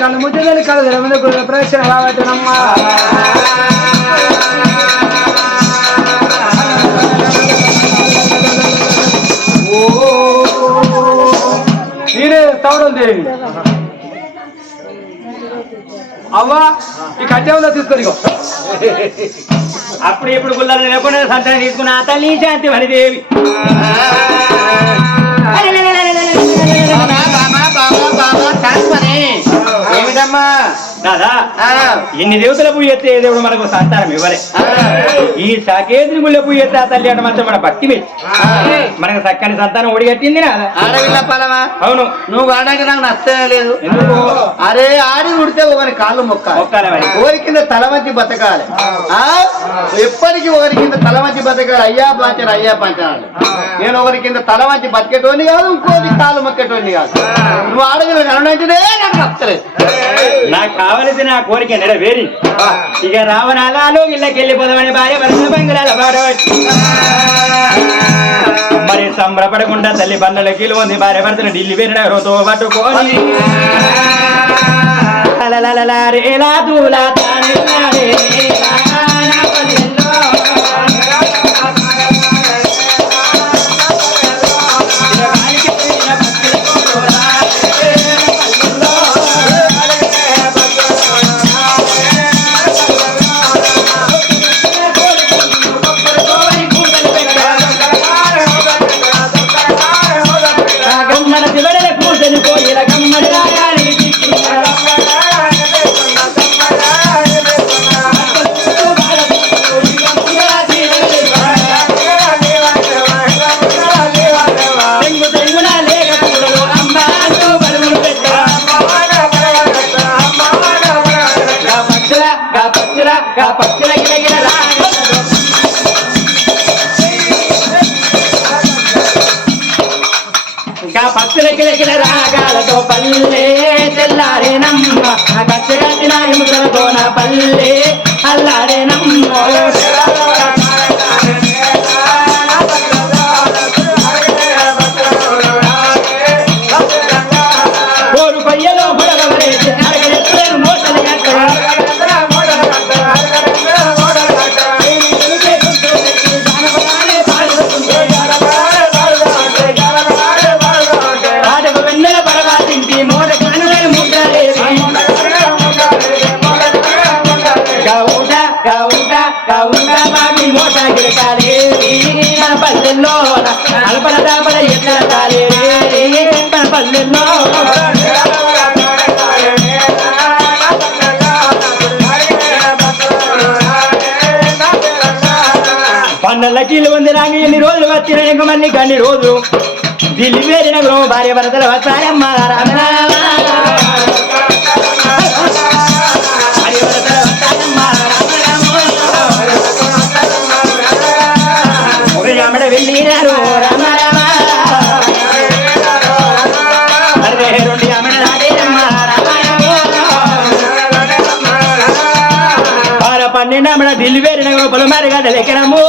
కళ్ళు ముద్దు తల్లి కళ్ళు తెరమంది ప్రదక్షిణ రావటనమ్మా తీసుకొని. అప్పుడు ఇప్పుడు గుల్లలు లేకుండా సంతానం తీసుకున్న తల్లి శాంతి దేవి దాదా ఆ, ఎన్ని దేవతల పూజ ఏ దేవుడు మనకు సంతానం ఇవ్వలే. ఆ, ఈ సాకేంద్రి గుళ్ళ పూజ ఎత్తే ఆ తల్లి అంటే మాత్రం మన భక్తి మెచ్చి మనకు చక్కని సంతానం ఒడిగట్టింది పలమా? అవును. నువ్వు వాడాక నాకు నచ్చనే లేదు అరే ఆడి ఉడితే ఒకరి కాళ్ళు మరి. ఒకరి కింద తల మధ్య బతకాలి. ఆ? ఎప్పటికీ ఒకరి కింద తల మధ్య బతకాలి. అయ్యా పాంచారు అయ్యా పాంచారు. నేను ఒకరి కింద తల మధ్య బతికేటోని కాదు ఇంకోటి కాళ్ళు మొక్కేటోని కాదు. నువ్వు ఆడవిల్ల కనునంటేనే నాకు నచ్చలేదు. నాకు కావలసిన కోరిక నెరవేరి. ఇక రావణాలలో ఇళ్ళకి వెళ్ళిపోదామని భార్య బంగుళాల పాడవచ్చు మరి సంబరపడకుండా తల్లి బండలకి ఉంది భార్య భర్తలు ఢిల్లీ వెళ్ళిన రోజు పట్టుకొని రేలా దూలా నాయుడు ఎముకలతో పల్లె అల్లాడేనమ్మ కోరు ఉంది రాగి ఎన్ని రోజులు వచ్చిన ఇంక మళ్ళీ గన్ని రోజులు ఢిల్లీ వేరిన గృహం భార్య భరతలు వస్తాయమ్మ రామ వెళ్ళినారు రామ రామ రెండు రామ రామ. పన్నెండు అమ్మ ఢిల్లీ వేరిన గృహ మరి గడ్డలు ఎక్కడము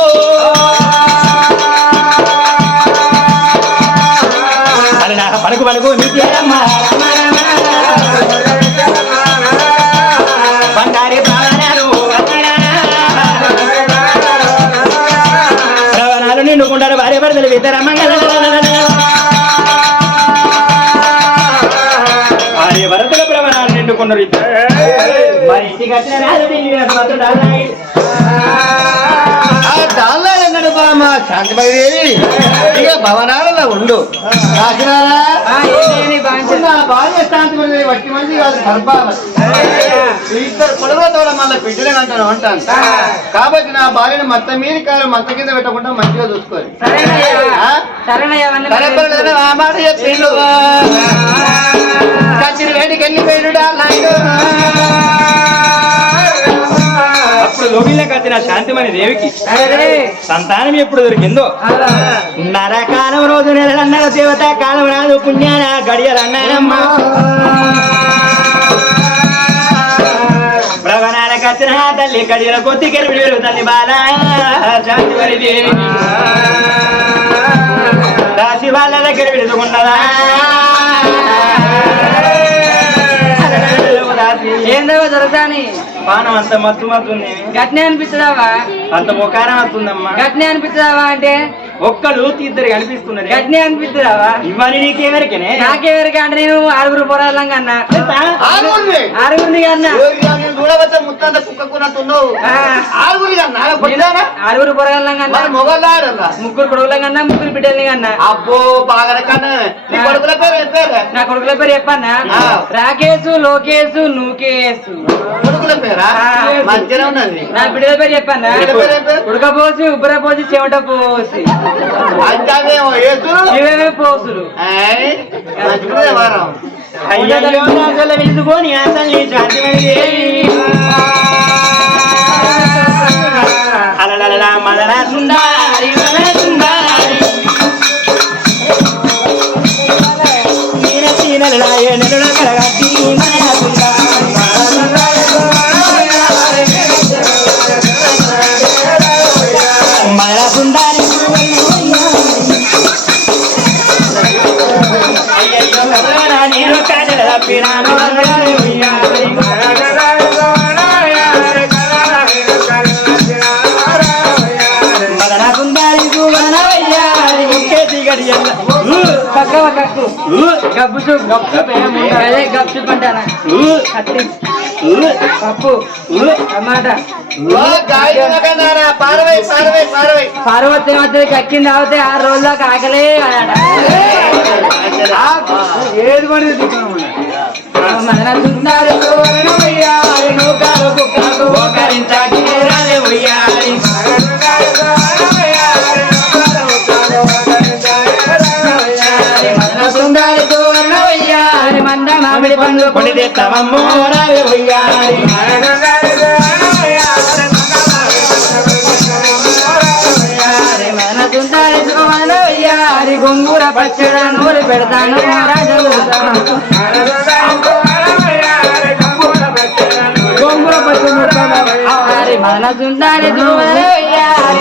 నిండుకుంటారు భార్య భర్తలు ఇద్దరు భార్య భర్తల ప్రవణాలు నిండుకున్నారు ఇద్దరు. మరి ఇంటికి రాజు బామ్మ శాంతిమదేవి ఇక భవనాలలో ఉండు. కాకినారా నా భార్య శాంతిమదేవి వట్టి మంది కాదు గర్భావతి ఇద్దరు కొడవలతో మళ్ళీ బిడ్డలే అంటాను. అంటాను కాబట్టి నా భార్యను మత్త మీద కాలం మత్త కింద పెట్టకుండా మంచిగా చూసుకోవాలి ఆ? మాట చెప్పిండు కచ్చిన వేడికి వెళ్ళిపోయినుడా లోబిల్లా కట్టిన శాంతిమని దేవికి సంతానం ఎప్పుడు దొరికిందో? నరకాలం రోజు నెలలన్నారు దేవత కాలం రాదు పుణ్యాన గడియలన్నారమ్మా ప్రవణాల కట్టిన తల్లి గడియల కొద్ది గెలిపిడు తల్లి బాల శాంతిమణి దేవి. రాశి దగ్గర విడుకున్నదా ఏందో జరుగుతాని పానం అంత మత్తు మత్తుంది గట్నే అనిపిస్తుందావా? అంత ముఖారం వస్తుందమ్మా. గట్నే అనిపిస్తుందావా అంటే? ఒక్కలు ఇద్దరు కనిపిస్తున్నది. గట్నే అనిపిస్తుందావా ఇవన్నీ నీకేమెరకనే నాకెవరికి అంటే నేను ఆరుగురు పోరాళ్ళంగా అన్నా. ఆరుగురిని. చూడవచ్చా ముత్తంత కుక్కకున్నట్టున్నావు. ఆరుగురి కన్నా ఆరుగురు ముగ్గురు కొడుకులంగా అన్నా ముగ్గురు బిడ్డల్ని అన్నా అబ్బో బాగా కన్నా. నీ కొడుకుల పేరు నా కొడుకుల చెప్పన్నా? ఆ. రాకేశు లోకేశు నూకేశు. కొడుకుల పేరా? ఆ. మంచిగా ఉన్నది. నా బిడ్డల పేరు చెప్పన్నా? ఉడకపోసి ఉబ్బర పోసి చెమట పోసి. అంటావేమో ఏసులు పోసులు. మంచిగుందే వారం. అయ్యో. సుందారి మదన సుందారి అదే కత్తి పప్పు టమాటా పార్వతి మధ్య కక్కింది తాగితే ఆరు రోజుల ఆకలే ఏది పడి మదన పండు కొని గుంగూర గొంగూర పచ్చడ నూరి పెడతాను. గొంగూర పచ్చడి మన సుందరి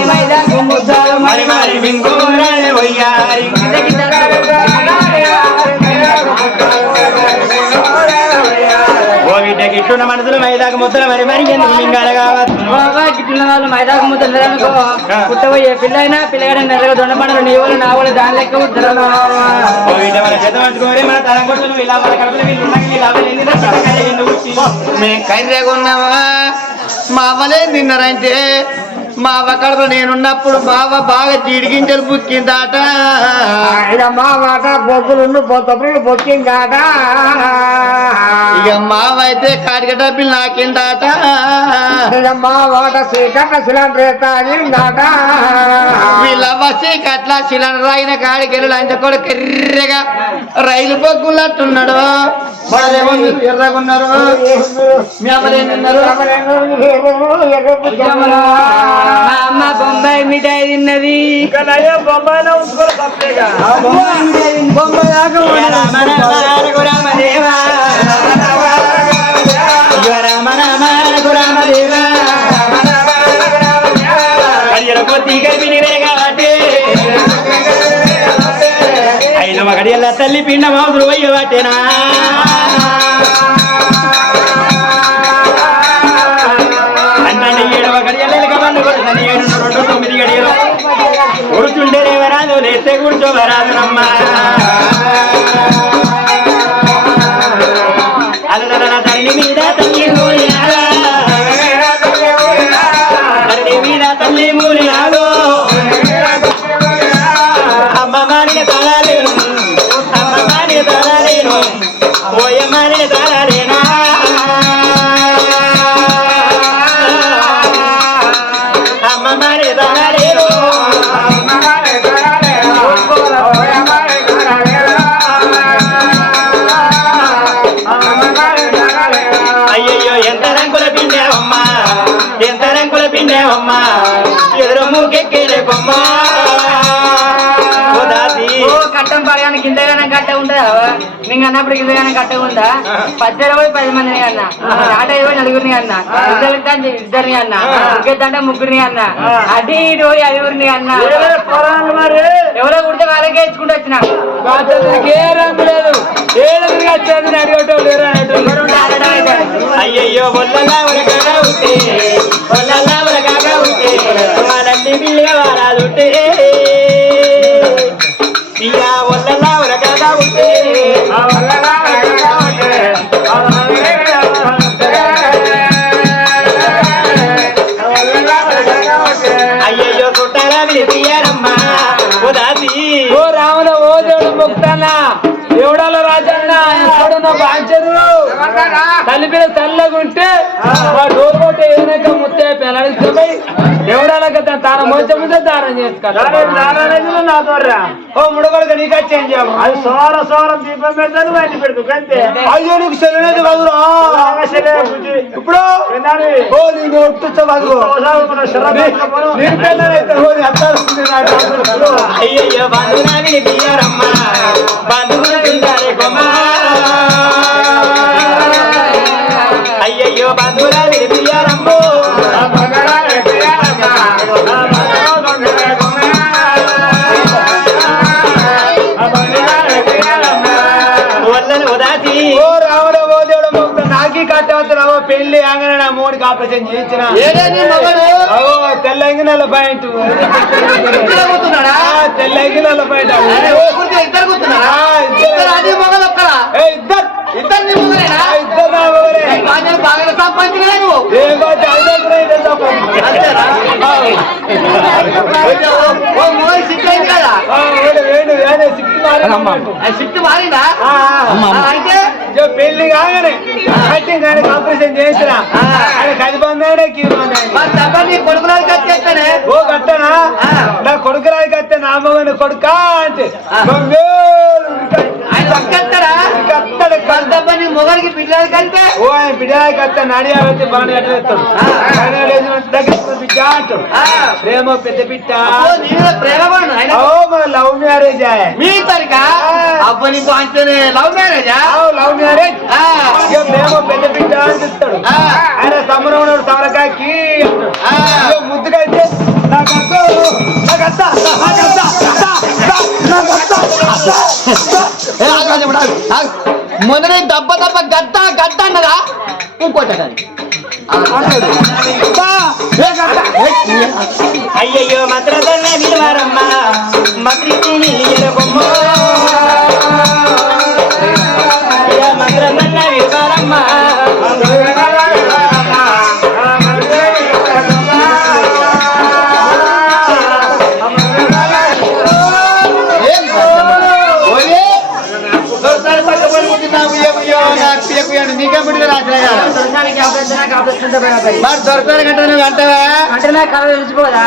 మైదా గుమ్ముతారు మరి మరి మింగో గిట్టున్న మనసులు మైదాకు ముద్దలు మరి మరి ఎందుకు మింగాల కావచ్చు వాళ్ళు మైదాకు ముద్దలు అనుకో. పుట్టబోయే పిల్ల అయినా పిల్లగాడ నెలగా దొండపండు నీ వాళ్ళు నా వాళ్ళు దాని లెక్క ఉద్దరను మన చేత మంచుకోరి మన తరం ఇలా కడుపులో వీళ్ళు? మేము కర్రెగా ఉన్నావా మా అవ్వలే తిన్నారంటే మా అవ్వ కడప నేనున్నప్పుడు బావ బాగా జీడిగింజలు పుక్కిందాట. మా మాట బొగ్గులు పొత్తపులు పొక్కిందాట ఇక మావ అయితే కాడిక డబ్బులు నాకిందాట. మా మాట శ్రీకట్ట సిలిండర్ తాగిందాట వీళ్ళ వచ్చి కట్ల సిలిండర్ రాగిన కాడికి వెళ్ళి లంచ కూడా కర్రెగా రైలు బొగ్గులట్టున్నాడు. వాళ్ళేమో ఎర్రగున్నారు. మీ అవ్వలేం తిన్నారు మా అమ్మ బొంబాయి మిఠాయి తిన్నది. బొంబాయి దాకా ఓ రామ రామ రఘురామ దేవా ఓ రామ రామ రఘురామ దేవా లేవరాదు లేస్తే అన్నప్పుడు ఇంతగానే కట్టగా ఉందా పద్దెలు పోయి పది మందిని అన్న. ఆట పోయి నలుగురిని అన్న. ఇద్దరు ఇద్దరిని అన్న. ముగ్గురు ముగ్గురిని అన్న. అది ఇటు పోయి ఐదుగురిని అన్న. ఎవరో కుడితే వాళ్ళకే ఇచ్చుకుంటూ వచ్చిన. అయ్యయ్యో ఉంటే ఉంటే వాళ్ళంటి పిల్లగా వారాలుంటే కలిపిన చల్లగుంటే మా డోర్ కొట్టే ఏదైనా ముత్తే పెళ్ళడిపోయి ఎవడాలక తాను మోచ ముందే దానం చేసుకో ఓ ముడగొడక నీకు వచ్చేం అది సోర సోరం దీపం పెడతాను బయట పెడుతు అంతే అయ్యో నీకు సెలవులేదు కదురా? ఇప్పుడు? ఓ నీకు ఒట్టు అయ్యయ్యో బంధువులని తీయరమ్మా బంధువులు తింటారే కొమ్మా ఆపరేషన్ చేయించిన. తెల్లంగి నెల పాయింట్. తెల్లంగి నెల పాయింట్. ఇద్దరు ఇద్దరు. సంపాదించినా సిక్కి మారిందా. అయితే పెళ్ళి కాగానే కట్టి కానీ ఆపరేషన్ చేసిన. ఆయన కది బంధాడే కీడు బంధాడే మా దెబ్బ నీ కొడుకులాగా కట్టేస్తానే ఓ కట్టనా. నా కొడుకు రాయి కట్టే నా అమ్మగారిని కొడుకా అంటే. మొగడికి పిల్లలు కంటే. ఓ ఆయన బిడ్డ కట్ట నడియా వచ్చి బాగా ఎట్లేస్తాడు దగ్గర బిడ్డ అంటాడు. ప్రేమ పెద్ద బిడ్డ. ప్రేమ లవ్ మ్యారేజ్ మీ తరిక అబ్బ నీకు లవ్ మ్యారేజా? Love marriage. ప్రేమ పెద్ద బిడ్డ అని చెప్తాడు. ఆయన సమరంలో సమరకాయకి ఆ. ముద్దుకైతే నాకు నాకు మొన్ననే దెబ్బ దెబ్బ గద్ద గద్ద అన్నదా? ఇంకోటి అయ్యయ్యో విలువారమ్మ మంత్రి బొమ్మ మరి దొరసారి గంట నువ్వు అంటావా అంటే నాకు కళ తెలిసిపోదా